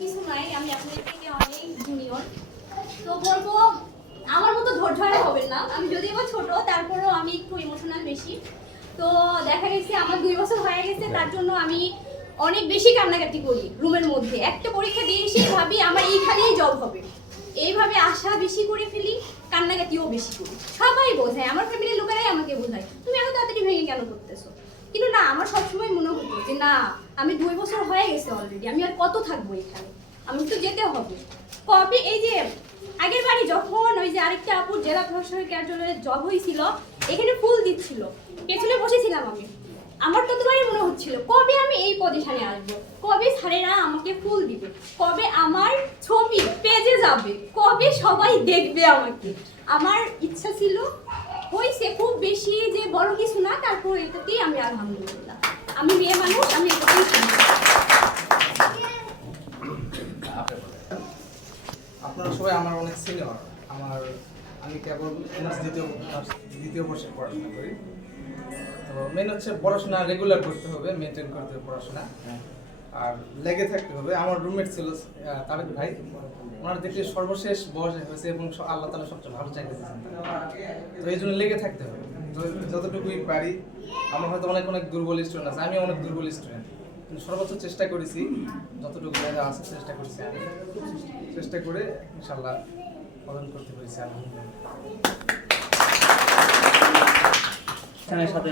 কিছু নাই আমি আপনাদের থেকে অনেক জুনিয়র তো বলব আমার মতো ধৈর্য হবেন না। আমি যদিও বা ছোট তারপরেও আমি একটু ইমোশনাল বেশি। তো দেখা গেছে আমার দুই বছর হয়ে গেছে তার জন্য আমি অনেক বেশি কান্নাকাটি করি রুমের মধ্যে। একটা পরীক্ষা দিয়ে এসে ভাবি আমার এইখানেই জব হবে। এইভাবে আশা বেশি করে ফেলি কান্নাকাটিও বেশি করি। সবাই বোঝায় আমার ফ্যামিলির লোকেরাই আমাকে বোঝায়। তুমি এত তাড়াতাড়ি ভেঙে কেন করতেছো কিন্তু না আমার সবসময় মনে হতো যে না আমি দুই বছর হয়ে গেছে অলরেডি আমি আর কত থাকব এখানে? আমি তো যেতে হবে। কবে এই যে আগের বাড়ি যখন ওই যে আরেকটা আপুর জেলা প্রশাসনের কার্যালয়ে জব হয়েছিল, এখানে ফুল দিচ্ছিল। পেছনে বসেছিলাম আমি। আমার ততবারই মনে হচ্ছিল, কবে আমি এই পজিশনে আসব? কবে স্যারেরা আমাকে ফুল দিবে? কবে আমার ছবি পেজে যাবে? কবে সবাই দেখবে আমাকে? আমার ইচ্ছা ছিল হয়েছে খুব বেশি যে বড় কিছু না, তারপর এটাতেই আমি আলহামদুলিল্লাহ। আমি মেয়ে মানুষ আমি এটাতেই খুশি। আপনারা সবাই আমার অনেক সিনিয়র আমার আমি কেবল দ্বিতীয় দ্বিতীয় বর্ষে পড়াশোনা করি। তো মেন হচ্ছে পড়াশোনা রেগুলার করতে হবে মেনটেন করতে হবে পড়াশোনা। আর লেগে থাকতে হবে। আমার রুমমেট ছিল তারেক ভাই। ওনার দেখলে সর্বশেষ বয়স হয়েছে এবং আল্লাহ তালা সবচেয়ে ভালো চাকরি দিয়েছেন তো এই জন্য লেগে থাকতে হবে। যতটুকুই পারি আমার হয়তো অনেক অনেক দুর্বল স্টুডেন্ট আছে। আমি অনেক দুর্বল স্টুডেন্ট সর্বোচ্চ চেষ্টা করেছি, যতটুকু জায়গা আছে চেষ্টা করেছি আমি। চেষ্টা করে ইনশাল্লাহ পালন করতে পেরেছি, আলহামদুলিল্লাহ। সাথে